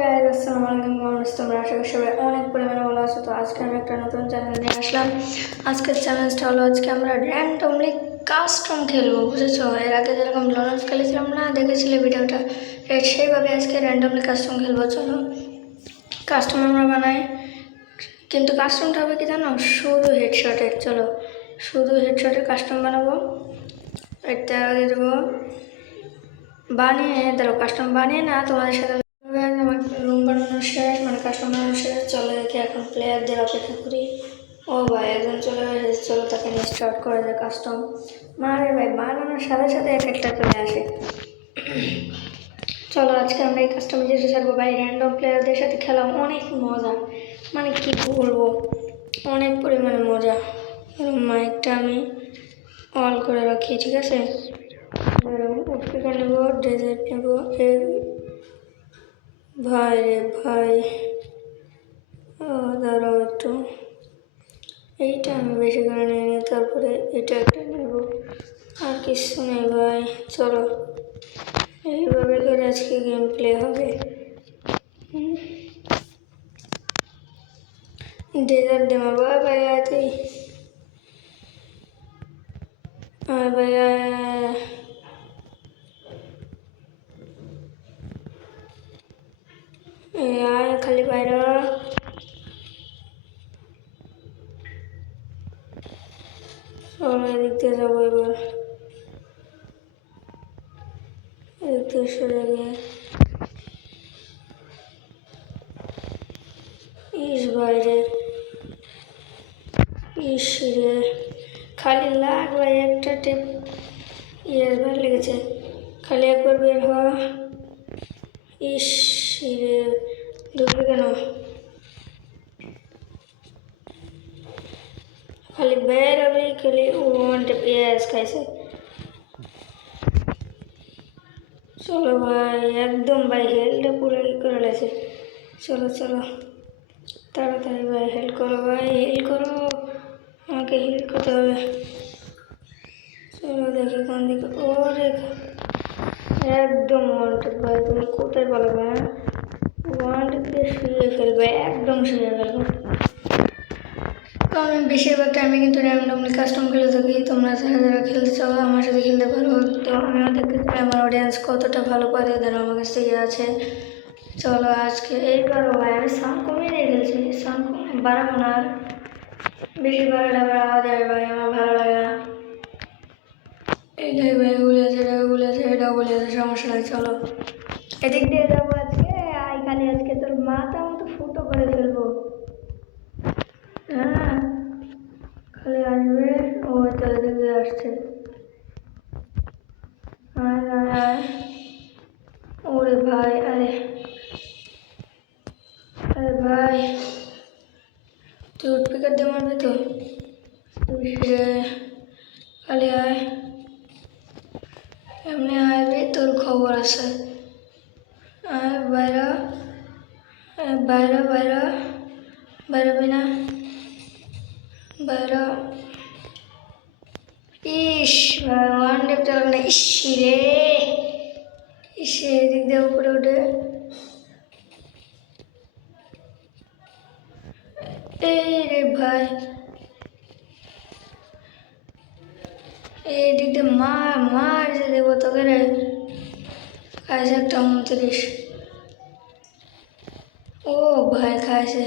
Guys, আসসালামু আলাইকুম। কেমন আছো তোমরা? আশা করি সবাই অনেক পরিমাণে ভালো আছো। তো আজকে আমি একটা নতুন চ্যানেল নিয়ে আসলাম। আজকের চ্যালেঞ্জটা হলো আজকে আমরা র্যান্ডমলি কাস্টম খেলবো, বুঝেছো? এর আগে যেরকম লরেন্স খেলেছিলাম না, দেখেছিলে ভিডিওটা, সেইভাবে আজকে র্যান্ডমলি কাস্টম খেলবো। চলো কাস্টম আমরা বানাই, কিন্তু কাস্টমটা হবে কি জানো? শুধু হেডশটের। চলো শুধু হেডশটের কাস্টম বানাবো। এটা দিয়ে দেবো বানিয়ে, ধরো কাস্টম বানিয়ে না তোমাদের সাথে আমার রুম বানানো শেষ, মানে কাস্টম বানানো শেষ। চলো দেখি এখন প্লেয়ারদের অপেক্ষা করি। ও ভাই একজন চলে এসেছে, চলো তাকে নিয়ে স্টার্ট করা যায় কাস্টম। মারে ভাই বানানোর সাথে সাথে এক একটা চলে আসে। চলো আজকে আমরা এই কাস্টমে যেতে থাকবো ভাই। র্যান্ডম প্লেয়ারদের সাথে খেলা অনেক মজা, মানে কি বলবো, অনেক পরিমাণে মজা। মাইকটা আমি অল করে রাখি, ঠিক আছে? স্পিকার নেবো, ডেজার্ট নেবো। ভাই রে ভাই, দাঁড়াও একটু, এইটা আমি বেশি করে নিয়ে নিই, তারপরে এটা একটা নেব, আর কিছু নেই ভাই। চলো এইভাবে করে আজকে গেম প্লে হবে। ডেজার্ট দেবো ভাই। ভাই আয় তুই, আয় ভাই আয়, আয় খালি বাইরে। চলো এদিক দিয়ে যাবো এবার, এদিক দিয়ে সরে গিয়ে। ইস বাইরে, ইস রে, খালি লাগ ভাই, একটা টেপ একবার লেগেছে, খালি একবার বের হওয়া। ইস রে, ঢুকবে কেন? খালি বের হবে, খালি ওয়ান টেপ পেঁয়াজ খাইছে। চলো ভাই, একদম ভাই হেলটা পুরো ই করে লেছে। চলো চলো তাড়াতাড়ি ভাই, হেল্প করো ভাই, হিল করো, আমাকে হিল করতে হবে। চলো দেখি কোন দিকে। ও রেখা, একদম ওয়ান টেপ ভাই, তুমি কোথায় পালাবে? হ্যাঁ, ওয়ান টেপ দিয়ে শুয়ে ফেলবে, একদম শুয়ে ফেলবে। তো আমি বেশিরভাগ টাইমে কিন্তু র্যান্ডমলি কাস্টম খেলে থাকি। তোমরা যারা যারা খেলতে চাও আমার সাথে খেলতে পারো। তো আমিও দেখতে চাই আমার অডিয়েন্স কতটা ভালো পারে, যারা আমার কাছ থেকে আছে। চলো আজকে এইবারও ভাই আমি সাউন্ড কমিয়ে দিয়ে খেলছি, সাউন্ড বাড়াবো না আর, বেশি বাড়ালে আবার আওয়াজ হয় ভাই, আমার ভালো লাগে না। এইটাই ভাই, গুলিয়েছে এটা, গুলিয়েছে এটা, গুলিয়েছে, সমস্যা নাই। চলো এদিক দিয়ে যাবো আজকে। আই খালি আজকে তোর মাথা মতো ফুটো করে ফেলবো। হ্যাঁ খালি আসবে, ও তো এদিক দিয়ে আসছে। আয় আয় আয়, ওরে ভাই, আরে আরে ভাই, তুই উঠপিকার দিয়ে মারবি তো? রে খালি আয়, এমনি আয়বি, তোর খবর আছে। আয় বাইরা, বাইরা বাইরা, বাইরাবি না, বাইরা। ইস ভাই ওয়ান ডেপ চালাম না, ইস রে, ইস এদিক দিয়ে উপরে উঠে। এই রে ভাই, এইদিক দিয়ে মার মার যে দেবো তোকে রে। খাইছে একটা 29। ও ভাই খাইছে,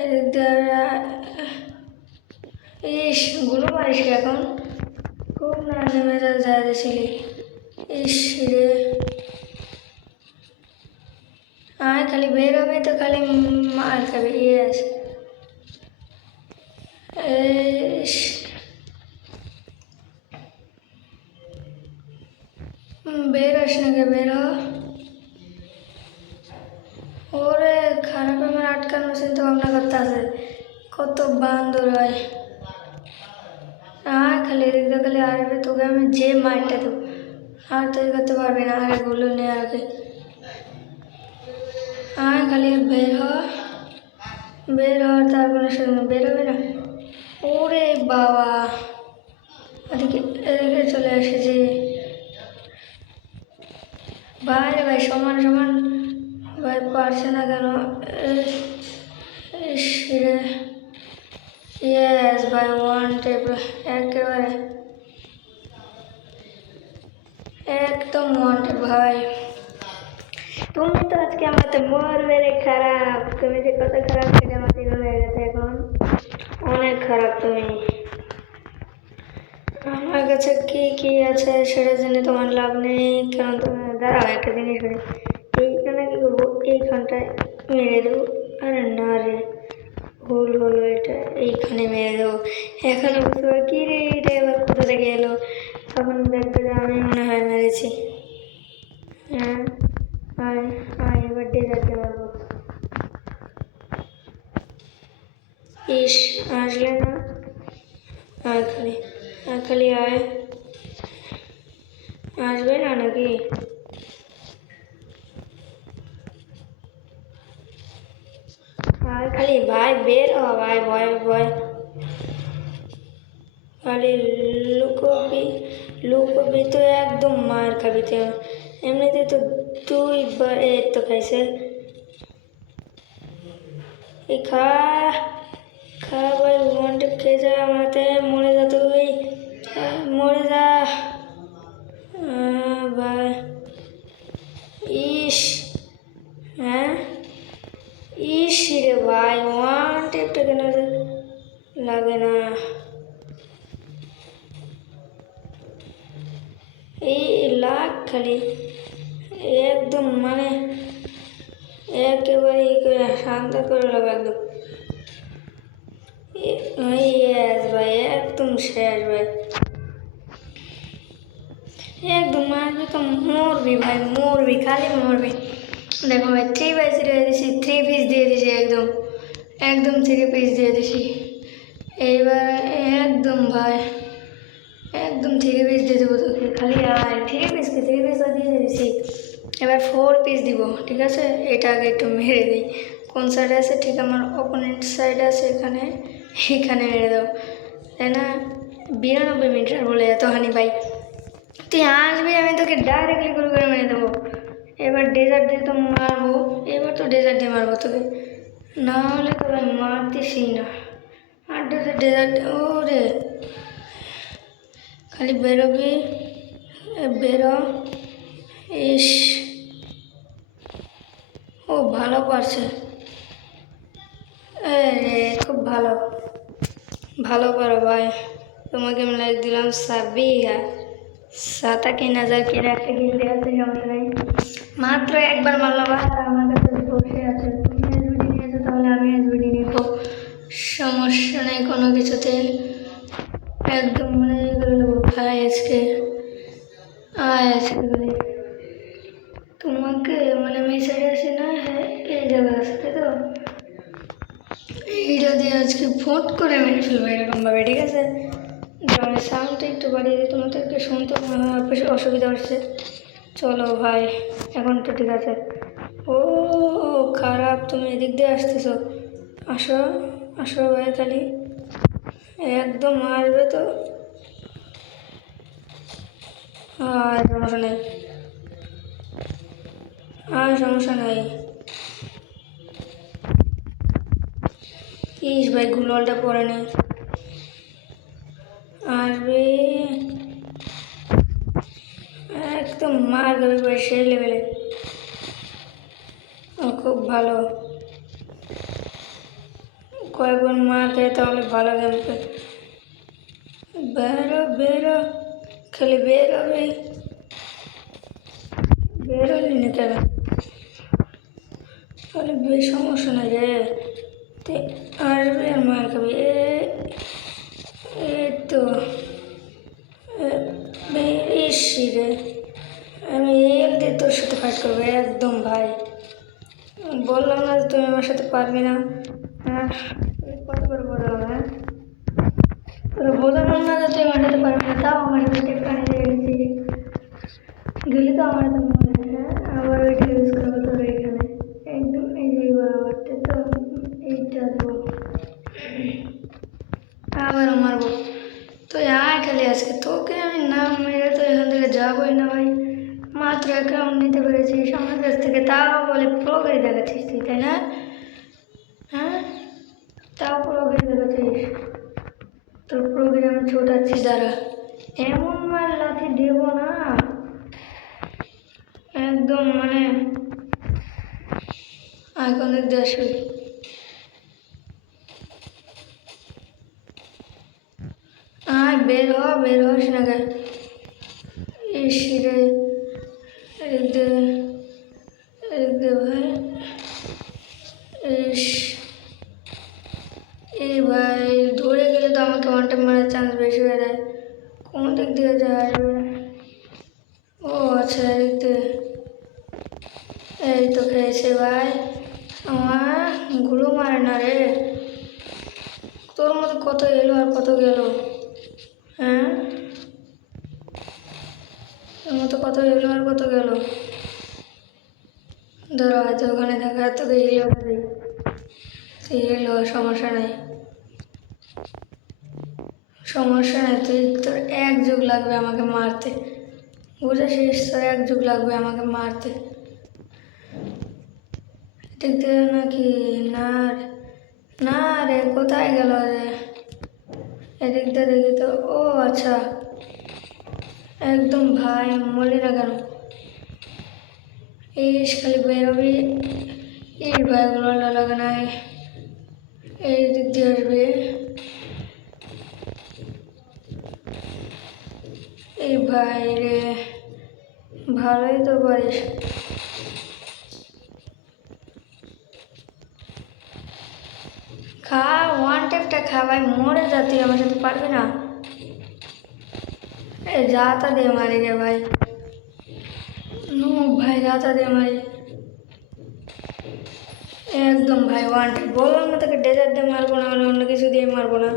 এদিক দিয়ে। ইস গুলো মারিস কি এখন? খুব না নেমে যাচ্ছিলি। ইস রে, আয় খালি বের হবে তো খালি মার খাবে। ইয়েস, ইস বের হস না কে, বের হ। ওরে খারাপ, আমার আটকানো চিন্তা ভাবনা করতে আছে, কত বান্দর হয়। আয় খালি এদিক দিয়ে খালি আসবে, তোকে আমি যে মারটা দেবো আর তৈরি করতে পারবি না। আর এগুলো নিয়ে আগে আয় খালি বের হ, বের হওয়ার তার কোনো সুযোগ, বের হবে না। ওরে বাবা, এদিকে এদিকে চলে এসেছি ভাই রে ভাই, সমান সমান ভাই পারছে না কেন? ইয়েস ভাই, ওয়ান টেপ একেবারে একদম ওয়ান টেপ ভাই। তুমি তো আজকে আমার তো মরবে রে খারাপ। তুমি যে কত খারাপ সেটা আমার দিন হয়ে গেছে এখন। অনেক খারাপ তুমি। আমার কাছে কি কি আছে সেটা জেনে তোমার লাভ নেই, কারণ তুমি দাঁড়াও একটা জিনিস করে এইখানে কি করবো, এইখানটায় মেরে দেবো। আরে না রে, ভুল হলো, এটা এইখানে মেরে দেবো। এখন বুঝতে পারো কি রে, এটা এবার কোথা থেকে এলো। তখন দেখবে যে আমি মনে হয় মেরেছি। হ্যাঁ, আয় আয়, এবার ডেজার্টে মারবো। ইস, আসলে না। আয় খালি, আয় খালি আয়। আসবে না নাকি? আর খালি ভাই বের হ ভাই, ভয় ভয় খালি লুকোবি। লুকোবি তো একদম মার খাবি তো। এমনিতে তো 2 বার এই তো খাইছে। এই খা, খা ভাই, ওয়ান টেপ খেয়ে যা, আমাতে মরে যা তুই, মরে যা ভাই। ইস, হ্যাঁ ইস রে ভাই, ওয়ান টেপটা কেন লাগে না? এই লাখ খালি একদম মানে একেবারে শান্ত করে নেবো একদম। ইয়েস ভাই, একদম শেষ ভাই, একদম মারবি তো মরবি ভাই, মরবি খালি মরবি। দেখো ভাই, 3/3 দিয়ে দিছি, 3 পিস দিয়ে দিছি, একদম একদম 3 পিস দিয়ে দিছি। এইবার একদম ভাই, একদম 3 পিস দিয়ে দেবো তোকে, খালি আয়। 3 পিসকে 3 পিস দিয়ে দিছি, এবার 4 পিস দিব। ঠিক আছে, এটা আগে একটু মেরে দিই। কোন সাইডে আছে? ঠিক আমার অপোনেন্ট সাইডে আছে, এখানে এখানে মেরে দাও, তাই না? 92 মিটার বলে এতখানি ভাই। তুই আসবি, আমি তোকে ডাইরেক্টলি করে মেরে দেবো। এবার ডেজার্ট দিয়ে তো মারবো, এবার তো ডেজার্ট দিয়ে মারবো তোকে, না হলে তো ভাই মারতেছি না। আর ডেজার্ট, ও রে, খালি বেরোবি, বেরো। ইস, ও ভালো পারছে, রে খুব ভালো, ভালো পারো ভাই। তোমাকে আমি লাইক দিলাম সাবিহা। 7 কি একটা গিল্ডে আছে, সমস্যা নেই। মাত্র একবার মারলাম, আর আমার কাছে বসে আছে। তুমি এসবিডি নিয়েছো, তাহলে আমি এসবিডি নিব, সমস্যা নেই কোনো কিছুতে। একদম মানে করে দেবো ভাই আজকে। আজকে বলে তোমাকে মানে আমি এই সাইডে আসি না, হ্যাঁ এই জায়গায় আসতে তো এইটা দিয়ে আজকে ফোট করে মেরে ফেলবো এরকমভাবে। ঠিক আছে, যেমন সাউন্ডটা একটু বাড়িয়ে দিই, তোমাদেরকে শুনতে অসুবিধা হচ্ছে। চলো ভাই, এখন তো ঠিক আছে। ও খারাপ, তুমি এদিক দিয়ে আসতেছো, আসো আসো ভাই, খালি একদম মারবে তো। আর সমস্যা নেই, আর সমস্যা নেই। ইস ভাই, গুলওয়ালটা পরে নেই, আসবে একদম মার দেবে ভাই, সেই লেভেলে। ও খুব ভালো, কয়েকবার মার দেয় তাহলে ভালো গেম। বেরো বেরো, খালি বেরোবে, বেরোলি না কেন? তাহলে বেশ সমস্যা নাই রে, আসবে আর মার খাবে। এই তো ইস রে, আমি এল দিয়ে তোর সাথে ফাইট করবো একদম ভাই। বললাম না তুমি আমার সাথে পারবি না, হ্যাঁ কতবার বললাম, হ্যাঁ তোরা বোঝালাম না যে তুই আমার সাথে পারবি না, তাও আমার সাথে টেপকানি দিয়ে গেছিস। গেলি তো আমার তো মনে হয়, হ্যাঁ আবার ওইটা ইউজ করবো তোর এখানে, একদম এই যে বরাবরটা তো এইটা দেবো, আবারও মারবো। তো আয় খালি, আজকে তোকে আমি নাম মেরে তো এখান থেকে যাবোই না ভাই। মাত্র অ্যাকাউন্ট নিতে পেরেছিস আমার কাছ থেকে, তাও বলে প্রো করে তোর প্রোগ্রামে ছোটাচ্ছি দাঁড়া, এমন মার লাথি দেব না একদম, মানে আইকনিক দেশ। আর বের হস না গে। ইসরে এদিক দে ভাই। ইস, এই ভাই ধরে গেলে তো আমাকে ওয়ান টাইম মারার চান্স বেশি হয়ে যায়। কোন দিক দিয়ে যায়? ও আচ্ছা, এদিক দিয়ে। এই তো খেয়েছে ভাই, আমার গুলো মারে না রে। তোর মতো কত এলো আর কত গেল? হ্যাঁ, তোর মতো কত এলো আর কত গেল? ধরো হয়তো ওখানে দেখা তোকে হিল দিই, তুই হিল, সমস্যা নেই, সমস্যা নেই। তুই, তোর 1 যুগ লাগবে আমাকে মারতে, বুঝেছিস? তোর 1 যুগ লাগবে আমাকে মারতে। দেখতে নাকি? না রে, কোথায় গেল রে? এদিক দিয়ে দেখি তো। ও আচ্ছা, একদম ভাই মলি না কেন? ইস, খালি বেরোবি। এই ভাইগুলো লাগে নাই, এই দিক দিয়ে আসবে। এই ভাই রে, ভালোই তো পারিস। খা, ওয়ান টেপটা খা ভাই, মরে যা, তুই আমার সাথে পারবি না। এ যাতা দিয়ে মারি রে ভাই, নো ভাই, যাতা দিয়ে মারি একদম ভাই। ওয়ান টেপ বললাম না তোকে, ডেজার্ট দিয়ে মারবো না, অন্য কিছু দিয়ে মারবো না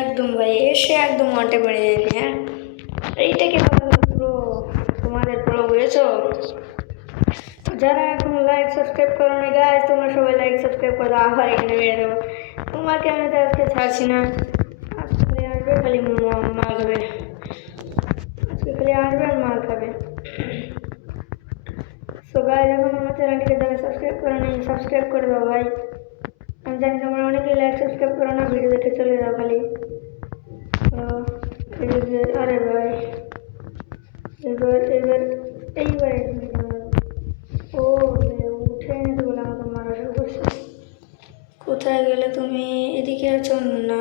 একদম ভাই। এসে একদম ওয়ান টেপ মেরে যাবি। হ্যাঁ, এইটা কি প্রো, তোমাদের প্রো, বুঝেছো? যারা এখনো লাইক সাবস্ক্রাইব করো না গাইস, তোমরা সবাই লাইক সাবস্ক্রাইব করে দাও। আবার এখানে মেরে দেবো তোমাকে, আমি তো আজকে ছাড়ছি না। আজকে আসবে খালি মাল খাবে, আজকে খালি আসবে আর মাল খাবে। সো গাইস, এখন আমার চ্যানেলটিকে যারা সাবস্ক্রাইব করে নি, সাবস্ক্রাইব করে দাও ভাই। আমি জানি তোমরা অনেকেই লাইক সাবস্ক্রাইব করো না, ভিডিও দেখে চলে যাও খালি। আরে ভাই, এইবার ও উঠে এনে বলে আমাকে মারা শুরু করছে। কোথায় গেলে তুমি? এদিকে আছো না?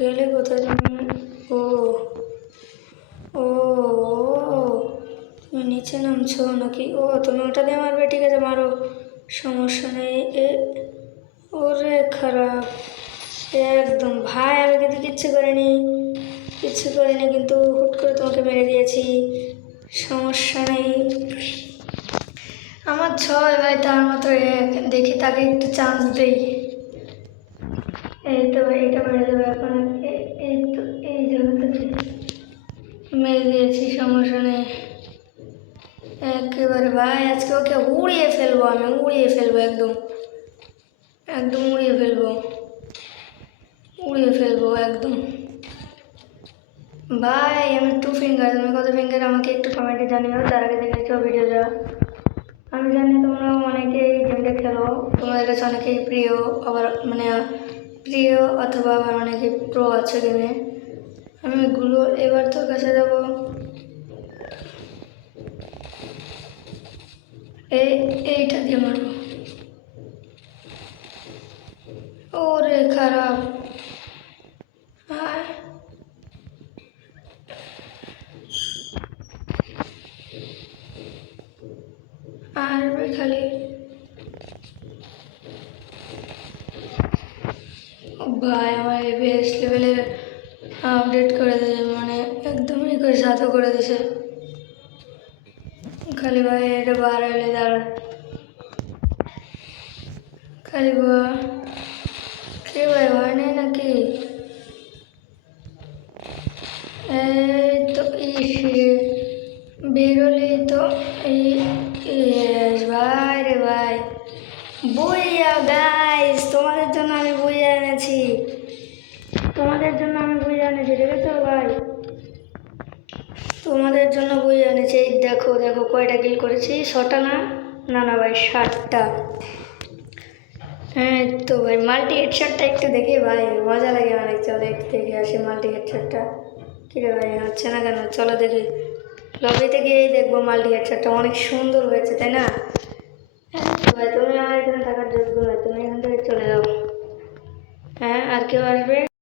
গেলে কোথায় তুমি? ও ও তুমি নিচে নামছো নাকি? ও তুমি ওটা দিয়ে মারবে, ঠিক আছে মারো, সমস্যা নেই। ওরে খারাপ একদম ভাই, আমি কিন্তু কিচ্ছু করিনি, কিন্তু হুট করে তোমাকে মেরে দিয়েছি, সমস্যা নেই। আমার 6 ভাই, তার মাত্র 1, দেখি তাকে একটু চান্স দেই। এই তো ভাই, এটা মেরে দেবো এখন। এই তো, এই জায়গাটাতে মেরে দিয়েছি, সমস্যা নেই একেবারে ভাই। আজকে ওকে উড়িয়ে ফেলবো, আমি উড়িয়ে ফেলবো, একদম উড়িয়ে ফেলবো একদম ভাই। আমি 2 ফিঙ্গার, তুমি কত ফিঙ্গার আমাকে একটু কমেন্টে জানিও। তার আগে দেখেছো ভিডিওটা, আমি জানি তোমরা অনেকে এই গেমটা খেলো, তোমাদের কাছে অনেকেই প্রিয়, আবার মানে প্রিয়, অথবা আবার অনেকে প্রো আছে গেমে। আমি ওইগুলো এবার তোর কাছে যাবো, এইটা দিয়ে মারবো। ওরে খারাপ, আর খালি ভাই আমার এভিএস লেভেলের আপডেট করে দিয়েছে, মানে একদমই করে সাথে করে দিয়েছে। খালি ভাই এটা বার হলে দাঁড়া, খালি কে ভাই হয় নাই নাকি? এই তো বেরোলি তো, ভাই রে ভাই, বুইয়া গাইস, তোমাদের জন্য আমি বুইয়া এনেছি, দেখেছো ভাই? তোমাদের জন্য বুইয়া এনেছি। এই দেখো কয়টা কিল করেছি, 6টা না ভাই, 7টা। হ্যাঁ তো ভাই মাল্টি হেডশটটা একটু দেখি ভাই, মজা লাগে অনেক। চলো একটু দেখে আসি মাল্টি হেডশটটা। কিরে ভাই হচ্ছে না কেন? চলো দেখি, লবিতে গিয়েই দেখবো মাল্টি হেডশটটা অনেক সুন্দর হয়েছে, তাই না? হ্যাঁ তো ভাই তুমি আমার এখানে থাকার যোগ্য নয়, তুমি এখান থেকে চলে যাও। হ্যাঁ আর কেউ আসবে?